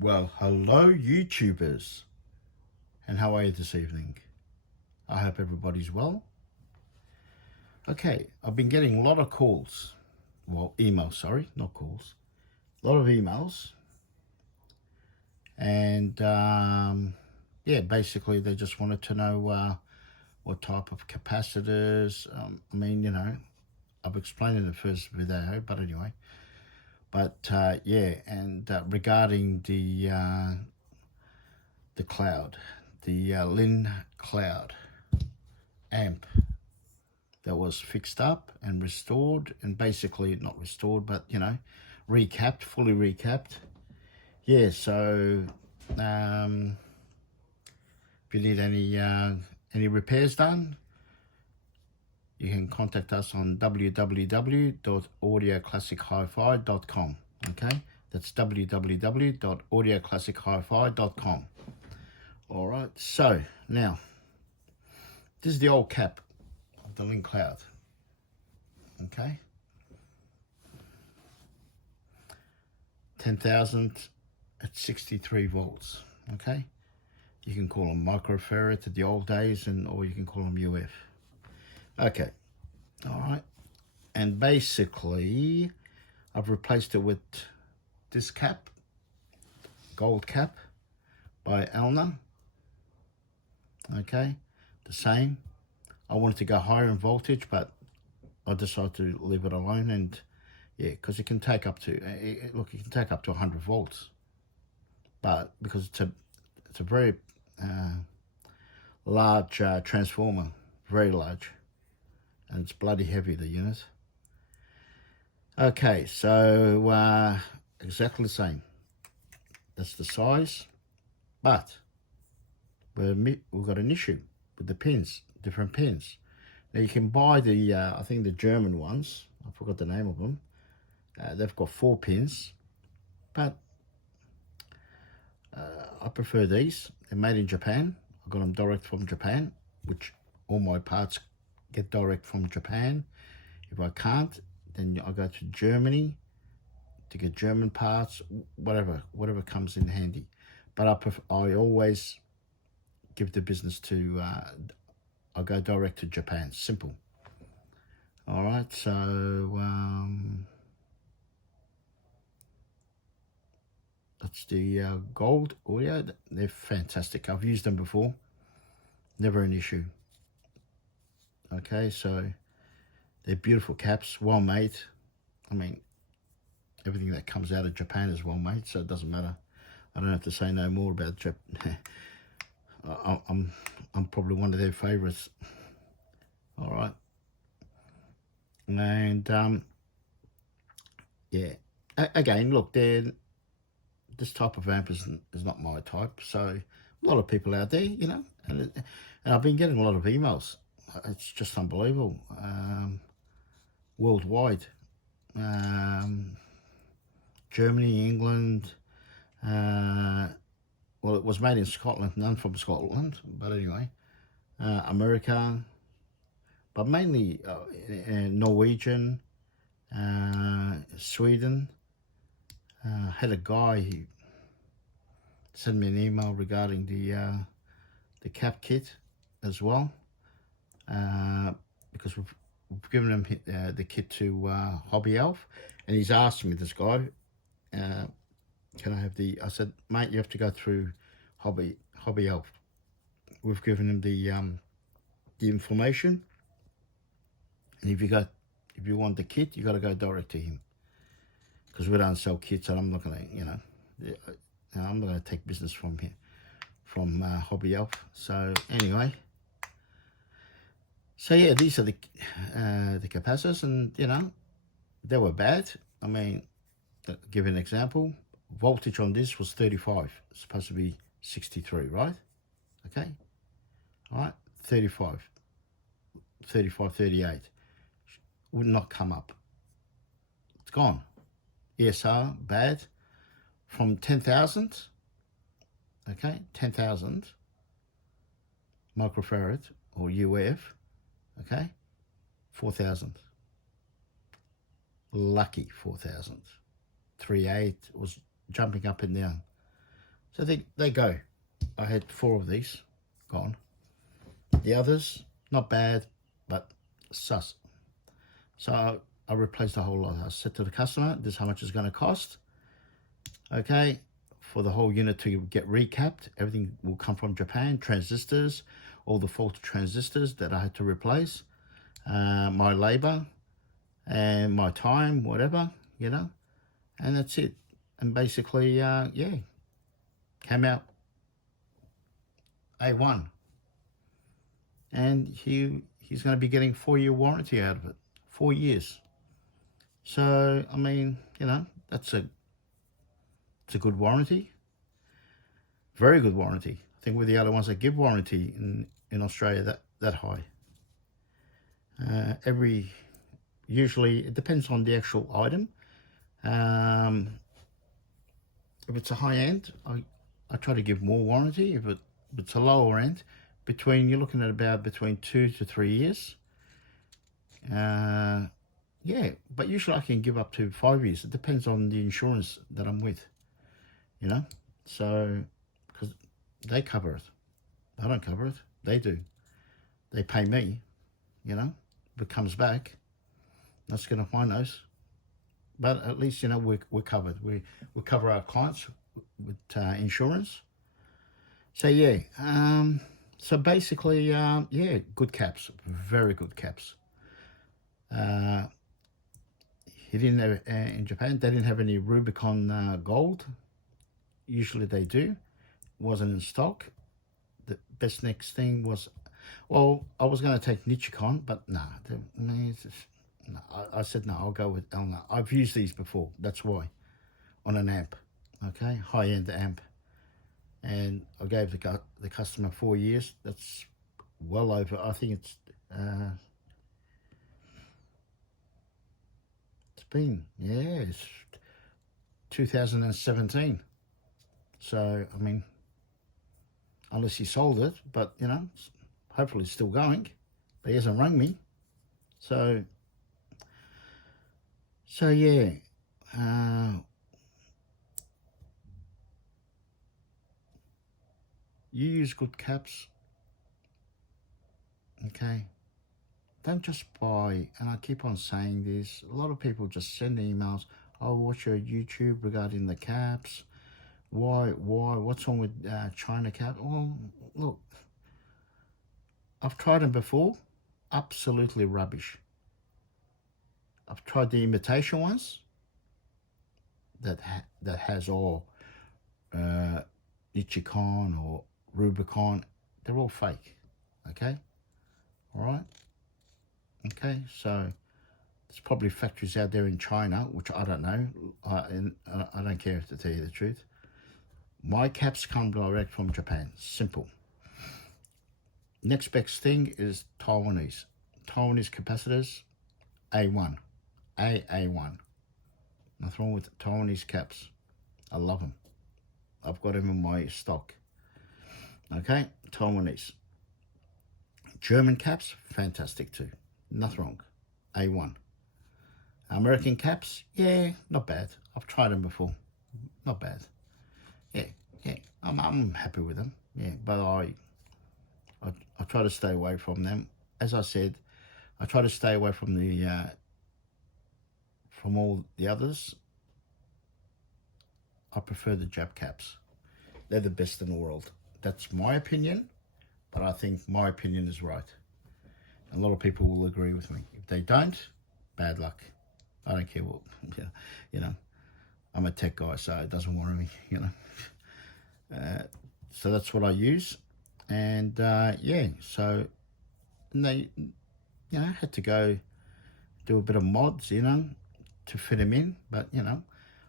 Well, hello YouTubers, and how are you this evening? I hope everybody's well. Okay, I've been getting a lot of calls, well, emails, sorry, not calls, a lot of emails, and yeah, basically they just wanted to know what type of capacitors. I've explained in the first video, but anyway, yeah, and regarding the cloud, the Linn Klout Amp that was fixed up and restored, and basically not restored, but recapped, fully recapped. Yeah, so if you need any repairs done, you can contact us on www.audioclassichifi.com. Okay, that's www.audioclassichifi.com. All right, so now this is the old cap of the Linn Klout. Okay, 10,000 at 63 volts. Okay, you can call them microfarad to the old days, or you can call them UF. Okay, all right, and basically I've replaced it with this cap, gold cap by Elna. Okay, the same. I wanted to go higher in voltage, but I decided to leave it alone, and yeah, because it can take up to it can take up to 100 volts, but because it's a very large transformer, very large, and it's bloody heavy, the unit. Okay, so exactly the same. That's the size, but we've got an issue with the pins, different pins. Now you can buy the I think the German ones. I forgot the name of them. They've got 4 pins, but I prefer these. They're made in Japan. I got them direct from Japan, which all my parts get direct from Japan. If I can't, then I go to Germany to get German parts, whatever comes in handy. But I always give the business to, I go direct to Japan, simple. All right, so that's the gold audio. They're fantastic. I've used them before, never an issue. Okay, so they're beautiful caps, well made. I mean, everything that comes out of Japan is well made, so it doesn't matter. I don't have to say no more about Japan. I'm probably one of their favorites. All right, and yeah. Again, look, this type of amp is not my type. So a lot of people out there, and I've been getting a lot of emails. It's just unbelievable. Worldwide, Germany, England. Well, it was made in Scotland, none from Scotland, but anyway, America, but mainly Norwegian, Sweden. Had a guy who sent me an email regarding the cap kit as well, because we've given him the kit to Hobby Elf, and he's asked me, this guy, can I have the? I said, mate, you have to go through Hobby Elf. We've given him the information, and if you want the kit, you got to go direct to him, because we don't sell kits, and I'm not gonna, I'm not gonna take business from here, from Hobby Elf. So anyway, so yeah, these are the capacitors, and they were bad. I mean, give an example. Voltage on this was 35. It's supposed to be 63, right? Okay. All right, 35, 38. Would not come up. It's gone. ESR, bad. From 10,000, okay, 10,000 microfarad or UF, okay, 4,000. Lucky 4,000. 3.8 was jumping up and down. So they go. I had 4 of these gone. The others, not bad, but sus. So I replaced the whole lot. I said to the customer, this is how much it's going to cost. Okay, for the whole unit to get recapped, everything will come from Japan. Transistors, all the faulty transistors that I had to replace, my labor and my time, whatever, you know, and that's it. And basically, yeah, came out A1. And he's going to be getting 4-year warranty out of it. 4 years. So, I mean, you know, it's a good warranty. Very good warranty. I think we're the other ones that give warranty in Australia that high. Usually, it depends on the actual item. If it's a high end, I try to give more warranty. If it's a lower end, you're looking at about between 2 to 3 years. Yeah, but usually I can give up to 5 years. It depends on the insurance that I'm with, you know. So, because they cover it, I don't cover it. They do. They pay me, you know. If it comes back, that's going to find those. But at least, you know, we're covered. We cover our clients with insurance. So yeah. So basically, yeah, good caps, very good caps. He didn't have, in Japan, they didn't have any Rubicon Gold. Usually they do. Wasn't in stock. The best next thing was, well, I was going to take Nichicon, but nah. I said no, I'll go with Elna. I've used these before, that's why, on an amp, okay, high-end amp. And I gave the customer 4 years. That's well over, I think it's been, yeah, it's 2017. So, I mean, unless he sold it, but, you know, hopefully it's still going. But he hasn't rung me. So yeah. You use good caps, okay? Don't just buy, and I keep on saying this, a lot of people just send emails, oh, watch your YouTube regarding the caps. Why, what's wrong with China cap? Oh, look, I've tried them before, absolutely rubbish. I've tried the imitation ones that has all Nichicon or Rubicon. They're all fake, okay? All right? Okay, so there's probably factories out there in China, which I don't know. I don't care, to tell you the truth. My caps come direct from Japan. Simple. Next best thing is Taiwanese. Taiwanese capacitors, A1. A1. Nothing wrong with Taiwanese caps. I love them. I've got them in my stock. Okay, Taiwanese. German caps, fantastic too. Nothing wrong. A1. American caps, yeah, not bad. I've tried them before. Not bad. Yeah, I'm happy with them. Yeah, but I try to stay away from them. As I said, I try to stay away from the from all the others. I prefer the Jap caps. They're the best in the world. That's my opinion, but I think my opinion is right. A lot of people will agree with me. If they don't, bad luck. I don't care what, you know. I'm a tech guy, so it doesn't worry me, you know. So that's what I use. And yeah, so they, you know, had to go do a bit of mods, you know, to fit them in. But, you know,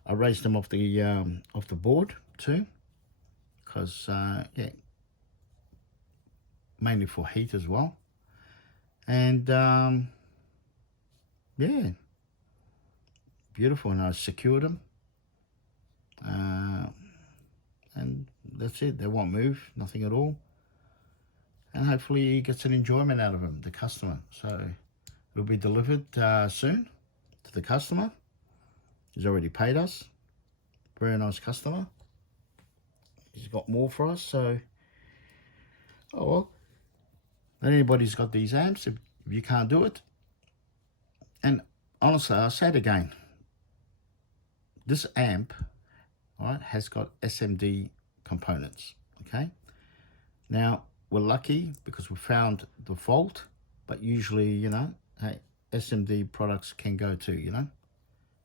I raised them off the board too, because, yeah, mainly for heat as well. And, yeah, beautiful. And I secured them. And that's it. They won't move, nothing at all. And hopefully he gets an enjoyment out of them, the customer. So it'll be delivered soon to the customer. He's already paid us. Very nice customer. he's got more for us. So, oh well. But anybody's got these amps. If you can't do it, and honestly, I'll say it again. This amp, all right, has got SMD components. Okay. Now we're lucky because we found the fault, but usually, you know, hey, SMD products can go too. You know,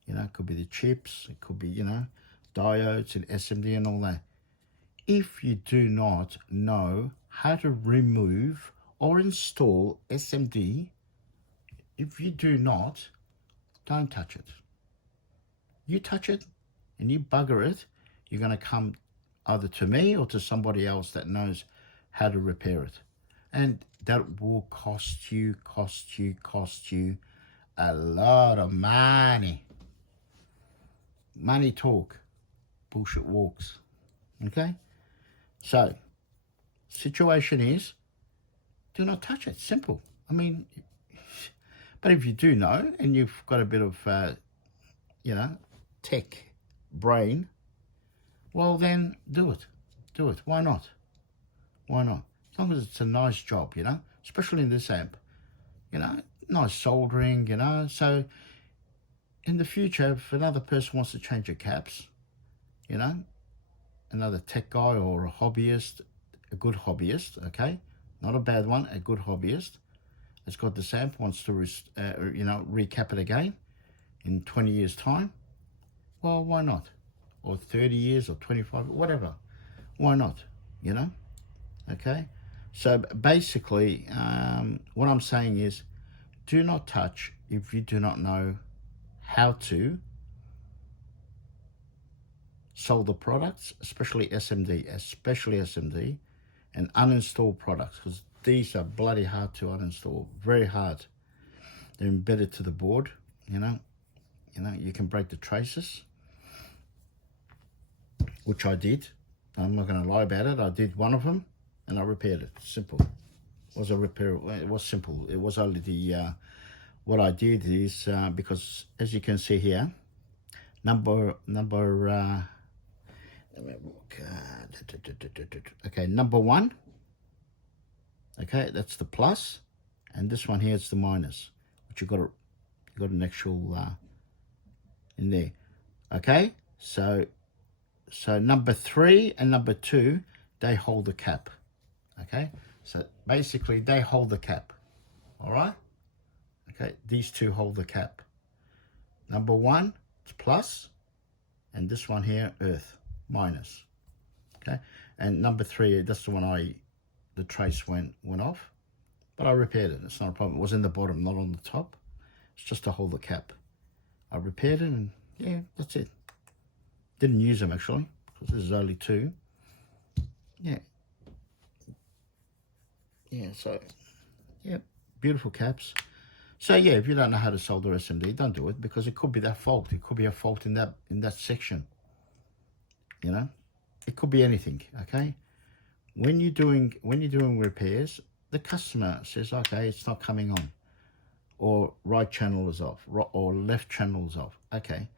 it could be the chips, it could be, you know, diodes and SMD and all that. If you do not know how to remove or install SMD, if you do not, don't touch it. You touch it and you bugger it, you're going to come either to me or to somebody else that knows how to repair it. And that will cost you a lot of money. Money talk, bullshit walks. Okay? So, situation is, do not touch it. Simple. I mean, but if you do know and you've got a bit of, you know, tech brain, well then do it. Do it. Why not? Why not? As long as it's a nice job, you know, especially in this amp, you know, nice soldering, you know. So in the future, if another person wants to change your caps, you know, another tech guy or a hobbyist, a good hobbyist, okay, not a bad one, a good hobbyist that's got this amp, wants to, you know, recap it again in 20 years' time, well, why not? Or 30 years or 25, whatever. Why not? You know? Okay? So basically, what I'm saying is, do not touch if you do not know how to solder products, especially SMD, and uninstall products, because these are bloody hard to uninstall, very hard. They're embedded to the board, you know, you can break the traces, which I did. I'm not going to lie about it. I did one of them and I repaired it. Simple. It was a repair. It was simple. It was only the, what I did is, because as you can see here, number, let me look, okay, number 1, okay, that's the plus, and this one here is the minus, which you got an actual in there. Okay, so number 3 and number 2, they hold the cap. Okay, so basically they hold the cap. All right. Okay, these two hold the cap. Number 1 is plus, and this one here, earth, minus. Okay, and number 3, that's the one the trace went off, but I repaired it. It's not a problem. It was in the bottom, not on the top. It's just to hold the cap. I repaired it, and yeah, that's it. Didn't use them actually, because this is only 2. Yeah. So yeah, beautiful caps. So yeah, if you don't know how to solder SMD, don't do it, because it could be that fault. It could be a fault in that section. You know, it could be anything. Okay, when you're doing repairs, the customer says, okay, it's not coming on, or right channel is off, or left channel is off. Okay,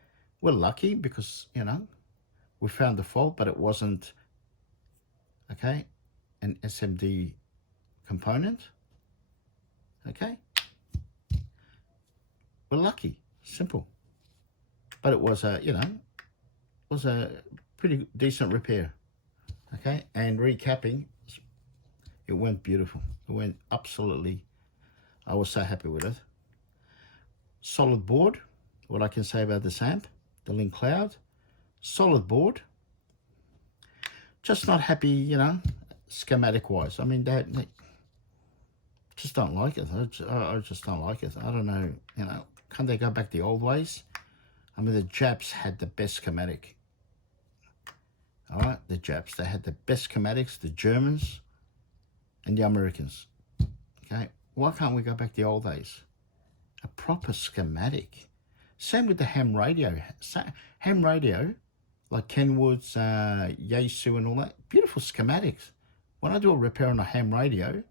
we're lucky because, you know, we found the fault, but it wasn't, okay, an SMD component. Okay, we're lucky. Simple. But it was a, you know, pretty decent repair. Okay, and recapping, it went beautiful. It went absolutely, I was so happy with it. Solid board, what I can say about this amp, the Linn Klout, solid board. Just not happy, you know, schematic wise. I mean, they just don't like it. I just don't like it. I don't know, you know, can't they go back the old ways? I mean, the Japs had the best schematic. All right, the Japs, they had the best schematics, the Germans and the Americans. Okay, why can't we go back the old days? A proper schematic. Same with the ham radio. Ham radio, like Kenwood's, Yaesu and all that, beautiful schematics. When I do a repair on a ham radio,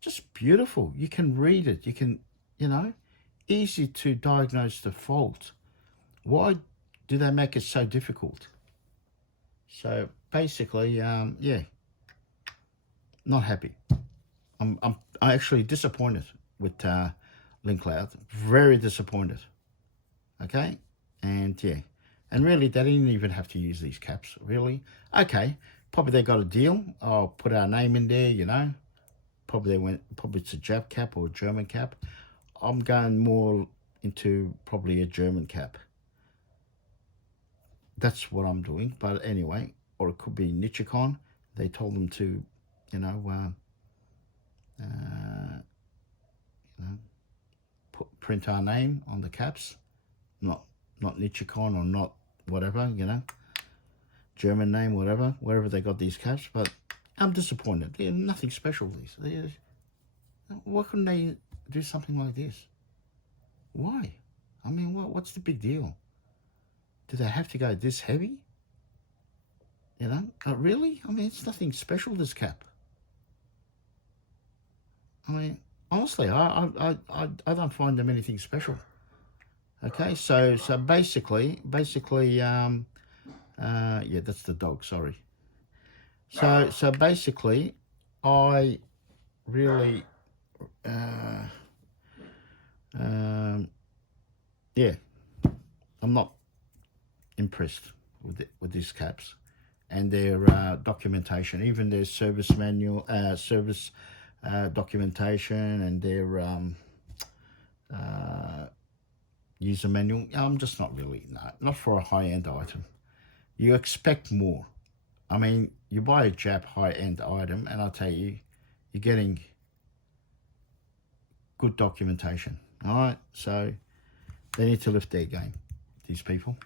just beautiful. You can read it. You can, you know, easy to diagnose the fault. Why do they make it so difficult? So basically, yeah, not happy. I'm actually disappointed with Linn Klout. Very disappointed. Okay, and yeah, and really they didn't even have to use these caps. Really, okay, probably they got a deal. I'll put our name in there. You know, probably they went. Probably it's a Jap cap or a German cap. I'm going more into probably a German cap. That's what I'm doing. But anyway, or it could be Nichicon. They told them to, you know, you know, print our name on the caps, not Nichicon or not whatever, you know, German name, whatever, wherever they got these caps. But I'm disappointed. They're nothing special. Why couldn't they do something like this? Why? I mean, what's the big deal? Do they have to go this heavy? You know, really? I mean, it's nothing special, this cap. I mean, honestly, I don't find them anything special. Okay, so basically, yeah, that's the dog. Sorry. So basically, I really, yeah, I'm not impressed with these caps and their documentation, even their service manual, service documentation, and their user manual. I'm just not really, no, not for a high-end item. You expect more. I mean, you buy a Jap high-end item, and I tell you, you're getting good documentation. All right, so they need to lift their game, these people.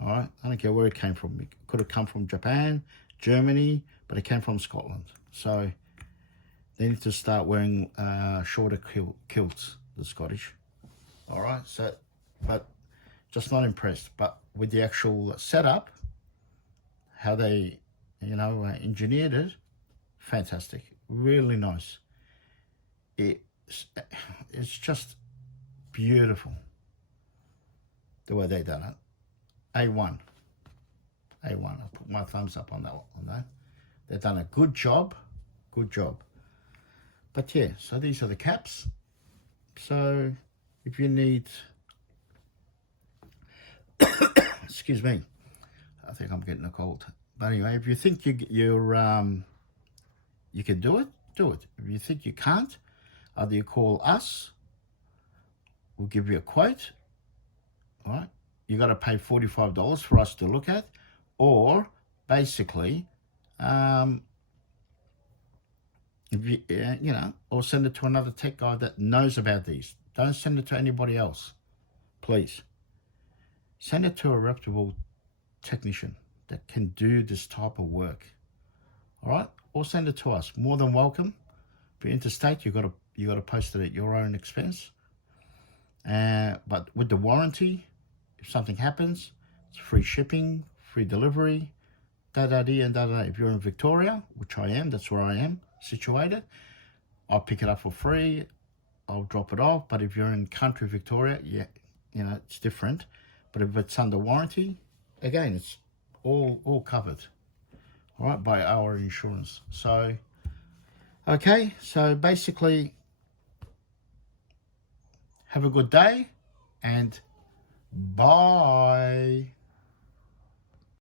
All right, I don't care where it came from. It could have come from Japan, Germany, but it came from Scotland. So they need to start wearing shorter kilts, the Scottish. All right, so, but just not impressed. But with the actual setup, how they, you know, engineered it, fantastic, really nice. It's just beautiful the way they done it. A1. I put my thumbs up on that. They've done a good job. But yeah, so these are the caps. So if you need, excuse me, I think I'm getting a cold. But anyway, if you think you can do it, do it. If you think you can't, either you call us, we'll give you a quote. All right, you got to pay $45 for us to look at, or basically, if you know, or send it to another tech guy that knows about these. Don't send it to anybody else, please. Send it to a reputable technician that can do this type of work. All right, or send it to us. More than welcome. If you're interstate, you got to post it at your own expense. But with the warranty, if something happens, it's free shipping, free delivery, da-da-dee and da-da. If you're in Victoria, which I am, that's where I am situated, I'll pick it up for free, I'll drop it off. But if you're in country Victoria, yeah, you know, it's different. But if it's under warranty, again, it's all covered, all right, by our insurance. So, okay, so basically, have a good day, and bye.